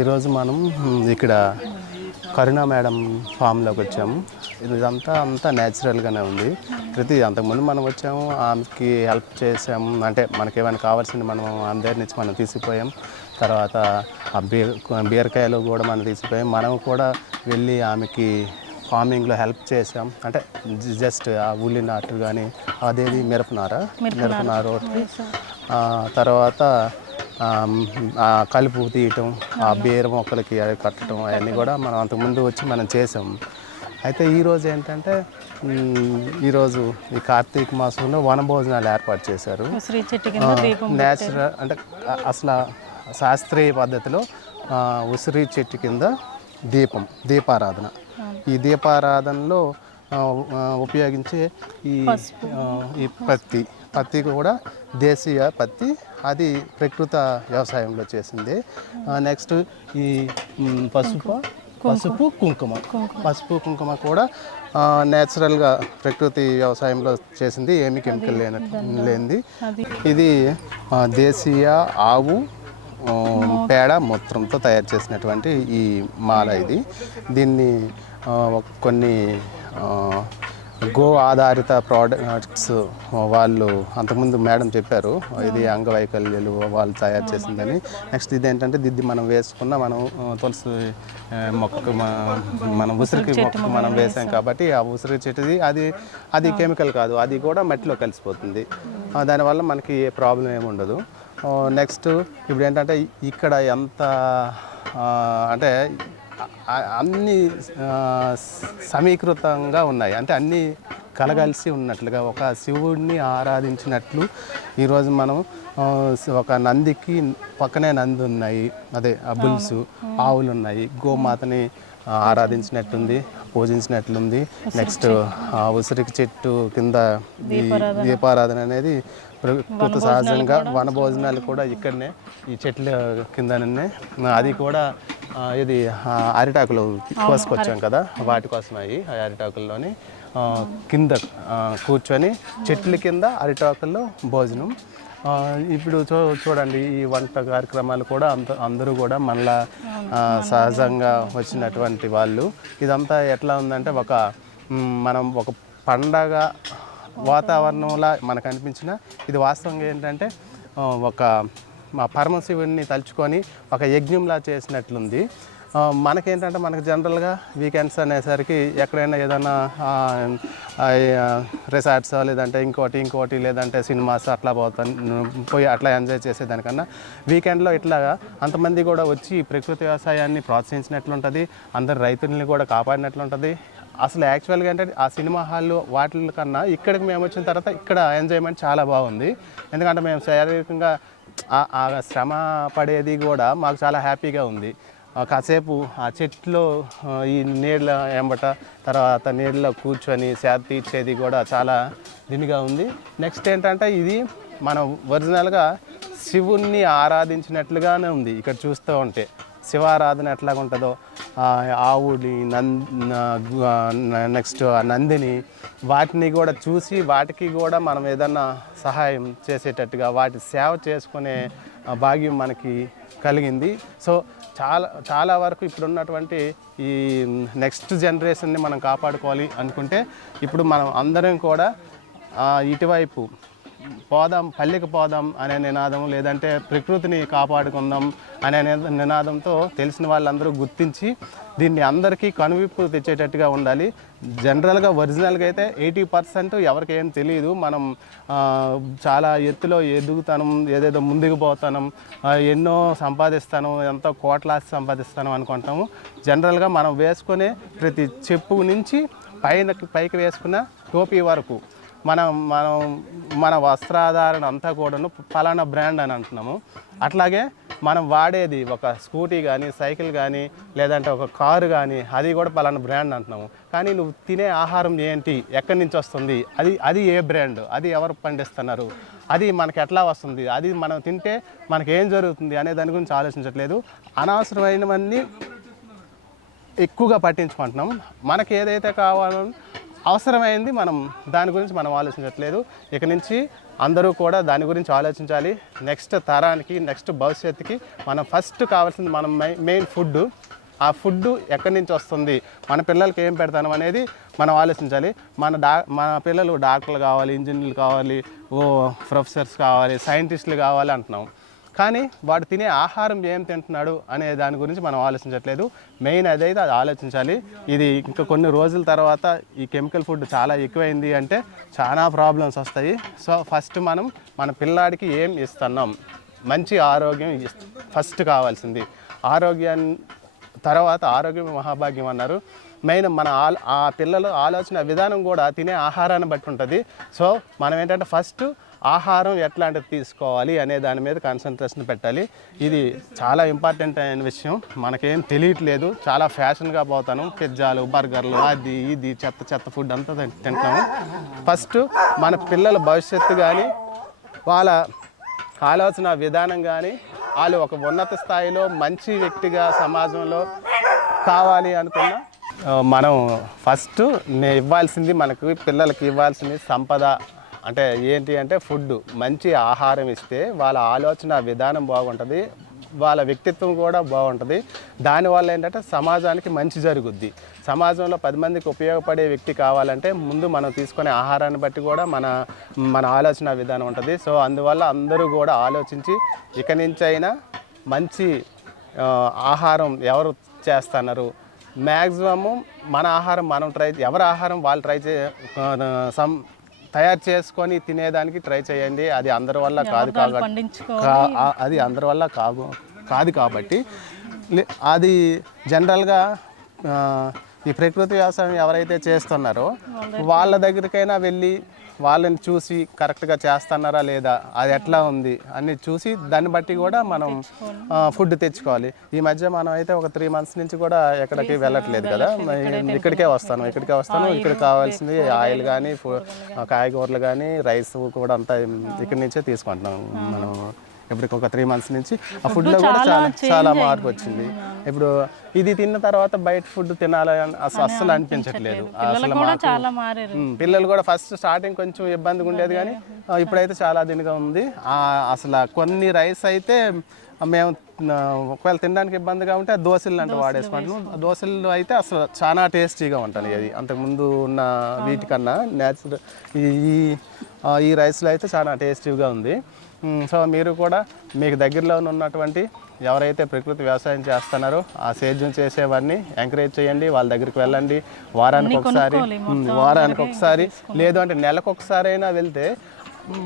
ఈరోజు మనం ఇక్కడ కరుణ మేడం ఫామ్లోకి వచ్చాము. ఇదంతా అంతా న్యాచురల్గానే ఉంది. అంతకుముందు మనం వచ్చాము, ఆమెకి హెల్ప్ చేసాము. అంటే మనకేమైనా కావాల్సింది మనం ఆమె దగ్గర నుంచి మనం తీసిపోయాం. తర్వాత ఆ బీరకాయలు కూడా మనం తీసిపోయాం. మనం కూడా వెళ్ళి ఆమెకి ఫార్మింగ్లో హెల్ప్ చేసాం. అంటే జస్ట్ ఆ ఉల్లి నాటు కానీ అదేది మిరపనార ఒకటి, తర్వాత కలుపు తీయటం, ఆ బీర మొక్కలకి అవి కట్టడం అవన్నీ కూడా మనం అంతకుముందు వచ్చి మనం చేసాం. అయితే ఈరోజు ఏంటంటే ఈరోజు ఈ కార్తీక మాసంలో వనభోజనాలు ఏర్పాటు చేశారు. న్యాచురల్ అంటే అసలు శాస్త్రీయ పద్ధతిలో ఉసిరి చెట్టు కింద దీపారాధన. ఈ దీపారాధనలో ఉపయోగించే ఈ పత్తి కూడా దేశీయ పత్తి, అది ప్రకృత వ్యవసాయంలో చేసింది. నెక్స్ట్ ఈ పసుపు కుంకుమ కూడా న్యాచురల్గా ప్రకృతి వ్యవసాయంలో చేసింది, ఏమి కెమికల్ లేనిది. ఇది దేశీయ ఆవు పేడ మూత్రంతో తయారు చేసినటువంటి ఈ మాల. దీన్ని కొన్ని గో ఆధారిత ప్రోడక్ట్స్ వాళ్ళు అంతకుముందు మేడం చెప్పారు, ఇది అంగవైకల్యాలు వాళ్ళు తయారు చేసిందని. నెక్స్ట్ ఇదేంటంటే ఇది మనం వేసుకున్న మనం తులసి మొక్కకు మనం ఉసిరికి మొక్కకు మనం వేసాం కాబట్టి ఆ ఉసిరి చెట్టుది అది కెమికల్ కాదు, అది కూడా మట్టిలో కలిసిపోతుంది. దానివల్ల మనకి ఏ ప్రాబ్లం ఏమి ఉండదు. నెక్స్ట్ ఇప్పుడు ఏంటంటే ఇక్కడ ఎంత అంటే అన్నీ సమీకృతంగా ఉన్నాయి, అంటే అన్నీ కలగలిసి ఉన్నట్లుగా ఒక శివుడిని ఆరాధించినట్లు ఈరోజు మనం ఒక నందికి పక్కనే నంది ఉన్నాయి, అదే బుల్స్ ఆవులు ఉన్నాయి, గోమాతని ఆరాధించినట్టుంది, పూజించినట్లుంది. నెక్స్ట్ ఉసిరికి చెట్టు కింద దీపారాధన అనేది ప్రకృతి సహజంగా వనభోజనాలు కూడా ఇక్కడనే ఈ చెట్ల కిందనే. అది కూడా ఇది అరిటాకులు కోసుకొచ్చాం కదా, వాటి కోసం అవి అరిటాకుల్లోని కింద కూర్చొని చెట్ల కింద అరిటాకుల్లో భోజనం. ఇప్పుడు చూడండి ఈ వంట కార్యక్రమాలు కూడా అందరూ కూడా మళ్ళా సహజంగా వచ్చినటువంటి వాళ్ళు. ఇదంతా ఎట్లా ఉందంటే మనం ఒక పండగ వాతావరణంలా మనకు అనిపించిన, ఇది వాస్తవంగా ఏంటంటే మా పరమశివుడిని తలుచుకొని ఒక యజ్ఞంలా చేసినట్లుంది. మనకేంటంటే మనకు జనరల్గా వీకెండ్స్ అనేసరికి ఎక్కడైనా ఏదైనా రిసార్ట్స్ లేదంటే ఇంకోటి లేదంటే సినిమాస్ అట్లా పోయి అట్లా ఎంజాయ్ చేసేదానికన్నా వీకెండ్లో ఇట్లాగా అంతమంది కూడా వచ్చి ప్రకృతి వ్యవసాయాన్ని ప్రోత్సహించినట్లుంటుంది, అందరు రైతుల్ని కూడా కాపాడినట్లుంటుంది. అసలు యాక్చువల్గా ఏంటంటే ఆ సినిమా హాల్లో వాటి కన్నా ఇక్కడికి మేము వచ్చిన తర్వాత ఇక్కడ ఎంజాయ్మెంట్ చాలా బాగుంది. ఎందుకంటే మేము శారీరకంగా ఆ శ్రమ పడేది కూడా మాకు చాలా హ్యాపీగా ఉంది. కాసేపు ఆ చెట్లో ఈ నీళ్ళ ఎంబట తర్వాత నీళ్ళలో కూర్చొని సేద తీర్చేది కూడా చాలా దీనిగా ఉంది. నెక్స్ట్ ఏంటంటే ఇది మనం ఒరిజినల్గా శివుణ్ణి ఆరాధించినట్లుగానే ఉంది. ఇక్కడ చూస్తూ ఉంటే శివారాధన ఎట్లాగ ఉంటుందో ఆవుని నెక్స్ట్ ఆ నందిని వాటిని కూడా చూసి వాటికి కూడా మనం ఏదన్నా సహాయం చేసేటట్టుగా వాటి సేవ చేసుకునే భాగ్యం మనకి కలిగింది. సో చాలా వరకు ఇప్పుడు ఉన్నటువంటి ఈ నెక్స్ట్ జనరేషన్ని మనం కాపాడుకోవాలి అనుకుంటే ఇప్పుడు మనం అందరం కూడా ఇటువైపు పల్లెకి పోదాం అనే నినాదం, లేదంటే ప్రకృతిని కాపాడుకుందాం అనే నినాదంతో తెలిసిన వాళ్ళందరూ గుర్తించి దీన్ని అందరికీ కనువిప్పు తెచ్చేటట్టుగా ఉండాలి. జనరల్గా ఒరిజినల్గా అయితే 80% ఎవరికి ఏం తెలియదు. మనం చాలా ఎత్తులో ఎదుగుతాను, ఏదేదో ముందుకు పోతాను, ఎన్నో సంపాదిస్తాను, ఎంతో కోట్లాసి సంపాదిస్తాను అనుకుంటాము. జనరల్గా మనం వేసుకునే ప్రతి చెప్పు నుంచి పైకి వేసుకున్న టోపీ వరకు మన వస్త్రాధారణ అంతా కూడాను ఫలానా బ్రాండ్ అని అంటున్నాము. అట్లాగే మనం వాడేది ఒక స్కూటీ కానీ సైకిల్ కానీ లేదంటే ఒక కారు కానీ అది కూడా ఫలానా బ్రాండ్ అంటున్నాము. కానీ నువ్వు తినే ఆహారం ఏంటి, ఎక్కడి నుంచి వస్తుంది, అది ఏ బ్రాండ్, అది ఎవరు పండిస్తున్నారు, అది మనకి ఎట్లా వస్తుంది, అది మనం తింటే మనకి ఏం జరుగుతుంది అనే దాని గురించి ఆలోచించట్లేదు. అనవసరమైనవన్నీ ఎక్కువగా పట్టించుకుంటున్నాం. మనకి ఏదైతే కావాలో అవసరమైంది దాని గురించి మనం ఆలోచించట్లేదు. ఇక నుంచి అందరూ కూడా దాని గురించి ఆలోచించాలి. నెక్స్ట్ తరానికి, నెక్స్ట్ భవిష్యత్తుకి మనం ఫస్ట్ కావాల్సింది మనం మెయిన్ ఫుడ్డు. ఆ ఫుడ్డు ఎక్కడి నుంచి వస్తుంది, మన పిల్లలకి ఏం పెడతాను అనేది మనం ఆలోచించాలి. మన పిల్లలు డాక్టర్లు కావాలి, ఇంజనీర్లు కావాలి, ప్రొఫెసర్స్ కావాలి, సైంటిస్టులు కావాలి అంటున్నాం. కానీ వాడు తినే ఆహారం ఏం తింటున్నాడు అనే దాని గురించి మనం ఆలోచించట్లేదు. మెయిన్ అదైతే అది ఆలోచించాలి. ఇది ఇంకా కొన్ని రోజుల తర్వాత ఈ కెమికల్ ఫుడ్ చాలా ఎక్కువైంది అంటే చాలా ప్రాబ్లమ్స్ వస్తాయి. సో ఫస్ట్ మనం మన పిల్లాడికి ఏం ఇస్తున్నాం, మంచి ఆరోగ్యం ఫస్ట్ కావాల్సింది. ఆరోగ్యాన్ని తర్వాత ఆరోగ్యం మహాభాగ్యం అన్నారు. మెయిన్ మన ఆ పిల్లల ఆలోచన విధానం కూడా తినే ఆహారాన్ని బట్టి ఉంటుంది. సో మనం ఏంటంటే ఫస్ట్ ఆహారం ఎట్లాంటిది తీసుకోవాలి అనే దాని మీద కాన్సన్ట్రేషన్ పెట్టాలి. ఇది చాలా ఇంపార్టెంట్ అయిన విషయం. మనకేం తెలియట్లేదు, చాలా ఫ్యాషన్గా పోతాను, పిజ్జాలు, బర్గర్లు, అది ఇది చెత్త ఫుడ్ అంతా తింటాము. ఫస్ట్ మన పిల్లల భవిష్యత్తు కానీ, వాళ్ళ ఆలోచన విధానం కానీ, వాళ్ళు ఒక ఉన్నత స్థాయిలో మంచి వ్యక్తిగా సమాజంలో కావాలి అనుకున్న మనం ఫస్ట్ ఇవ్వాల్సింది, మనకు పిల్లలకి ఇవ్వాల్సింది సంపద అంటే ఏంటి అంటే ఫుడ్. మంచి ఆహారం ఇస్తే వాళ్ళ ఆలోచన విధానం బాగుంటుంది, వాళ్ళ వ్యక్తిత్వం కూడా బాగుంటుంది. దానివల్ల ఏంటంటే సమాజానికి మంచి జరుగుద్ది. సమాజంలో 10 మందికి ఉపయోగపడే వ్యక్తి కావాలంటే ముందు మనం తీసుకునే ఆహారాన్ని బట్టి కూడా మన ఆలోచన విధానం ఉంటుంది. సో అందువల్ల అందరూ కూడా ఆలోచించి ఇక నుంచి అయినా మంచి ఆహారం ఎవరు చేస్తున్నారు, మ్యాక్సిమము మన ఆహారం మనం ఎవరి ఆహారం వాళ్ళు తయారు చేసుకొని తినేదానికి ట్రై చేయండి. అది అందరి వల్ల కాదు కాబట్టి అది జనరల్గా ఈ ప్రకృతి వ్యవసాయం ఎవరైతే చేస్తున్నారో వాళ్ళ దగ్గరికైనా వెళ్ళి వాళ్ళని చూసి కరెక్ట్గా చేస్తున్నారా లేదా, అది ఎట్లా ఉంది అని చూసి దాన్ని బట్టి కూడా మనం ఫుడ్ తెచ్చుకోవాలి. ఈ మధ్య మనం అయితే ఒక 3 months నుంచి కూడా ఎక్కడికి వెళ్ళట్లేదు కదా, ఇక్కడికే వస్తాను. ఇక్కడ కావాల్సింది ఆయిల్ కానీ, కాయగూరలు కానీ, రైస్ కూడా అంతా ఇక్కడి నుంచే తీసుకుంటున్నాం మనం. ఇప్పటికి ఒక 3 months నుంచి ఆ ఫుడ్లో కూడా చాలా మార్పు వచ్చింది. ఇప్పుడు ఇది తిన్న తర్వాత బయట ఫుడ్ తినాలని అస్సలు అనిపించట్లేదు. అసలు పిల్లలు కూడా ఫస్ట్ స్టార్టింగ్ కొంచెం ఇబ్బందిగా ఉండేది, కానీ ఇప్పుడైతే చాలా దీనిగా ఉంది. అసలు కొన్ని రైస్ అయితే మేము ఒకవేళ తినడానికి ఇబ్బందిగా ఉంటే దోశలు అంటే వాడేసుకుంటాం. దోశలు అయితే అసలు చాలా టేస్టీగా ఉంటుంది. అది అంతకుముందు ఉన్న వీటికన్నా న్యాచురల్ ఈ రైస్లో అయితే చాలా టేస్టీగా ఉంది. సో మీరు కూడా మీకు దగ్గరలో ఉన్నటువంటి ఎవరైతే ప్రకృతి వ్యవసాయం చేస్తున్నారో ఆ సేద్యం చేసేవారిని ఎంకరేజ్ చేయండి. వాళ్ళ దగ్గరికి వెళ్ళండి. వారానికి ఒకసారి లేదు అంటే నెలకు ఒకసారి అయినా వెళ్తే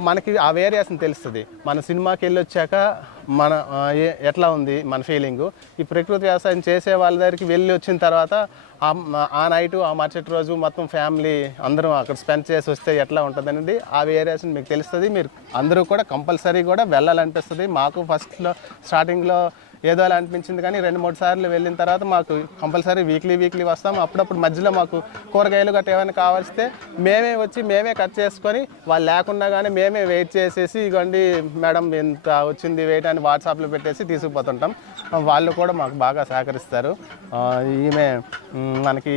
మనకి ఆ వేరియేషన్ తెలుస్తుంది. మన సినిమాకి వెళ్ళి వచ్చాక ఎట్లా ఉంది మన ఫీలింగు. ఈ ప్రకృతి వ్యవసాయం చేసే వాళ్ళ దగ్గరికి వెళ్ళి వచ్చిన తర్వాత ఆ నైటు ఆ మరుసటి రోజు మొత్తం ఫ్యామిలీ అందరం అక్కడ స్పెండ్ చేసి వస్తే ఎట్లా ఉంటుంది అనేది ఆ వేరియేషన్ మీకు తెలుస్తుంది. మీరు అందరూ కూడా కంపల్సరీ కూడా వెళ్ళాలనిపిస్తుంది. మాకు ఫస్ట్లో స్టార్టింగ్లో ఏదో అలా అనిపించింది, కానీ 2-3 సార్లు వెళ్ళిన తర్వాత మాకు కంపల్సరీ వీక్లీ వస్తాం. అప్పుడప్పుడు మధ్యలో మాకు కూరగాయలు గట్రా ఏమైనా కావాల్సితే మేమే కట్ చేసుకొని వాళ్ళు లేకుండా కానీ మేమే వెయిట్ చేసేసి ఇగోండి మేడం ఎంత వచ్చింది వెయిట్ అని వాట్సాప్లో పెట్టేసి తీసుకుపోతుంటాం. వాళ్ళు కూడా మాకు బాగా సహకరిస్తారు. ఈమె మనకి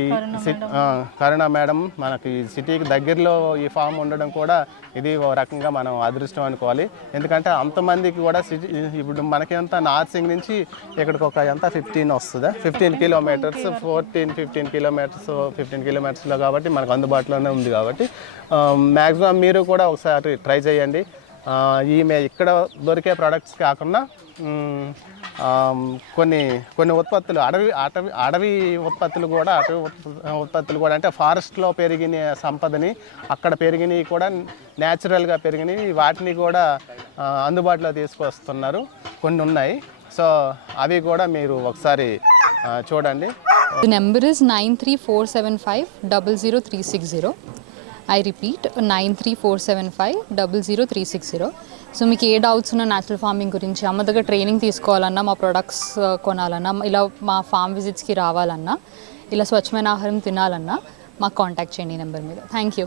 కరుణ మేడం మనకి సిటీకి దగ్గరలో ఈ ఫామ్ ఉండడం కూడా ఇది ఒక రకంగా మనం అదృష్టం అనుకోవాలి. ఎందుకంటే అంతమందికి కూడా సిటీ ఇప్పుడు మనకి ఎంత నార్సింగ్ నుంచి ఇక్కడికి ఒక ఎంత 15 వస్తుందా, 15 kilometers 15 kilometersలో కాబట్టి మనకు అందుబాటులోనే ఉంది. కాబట్టి మ్యాక్సిమం మీరు కూడా ఒకసారి ట్రై చేయండి. ఈమె ఇక్కడ దొరికే ప్రొడక్ట్స్ కాకుండా కొన్ని ఉత్పత్తులు అడవి ఉత్పత్తులు కూడా అంటే ఫారెస్ట్లో పెరిగిన సంపదని అక్కడ పెరిగినవి కూడా న్యాచురల్గా పెరిగినవి వాటిని కూడా అందుబాటులో తీసుకొస్తున్నారు. కొన్ని ఉన్నాయి. సో అవి కూడా మీరు ఒకసారి చూడండి. The number is 93475 I repeat 93475 so మీకు ఏ డౌట్స్ ఉన్నా న్యాచురల్ ఫార్మింగ్ గురించి, అమ్మ దగ్గర ట్రైనింగ్ తీసుకోవాలన్నా, మా ప్రొడక్ట్స్ కొనాలన్నా, ఇలా మా ఫామ్ విజిట్స్కి రావాలన్నా, ఇలా స్వచ్ఛమైన ఆహారం తినాలన్నా మాకు కాంటాక్ట్ చేయండి ఈ నెంబర్ మీద. Thank you.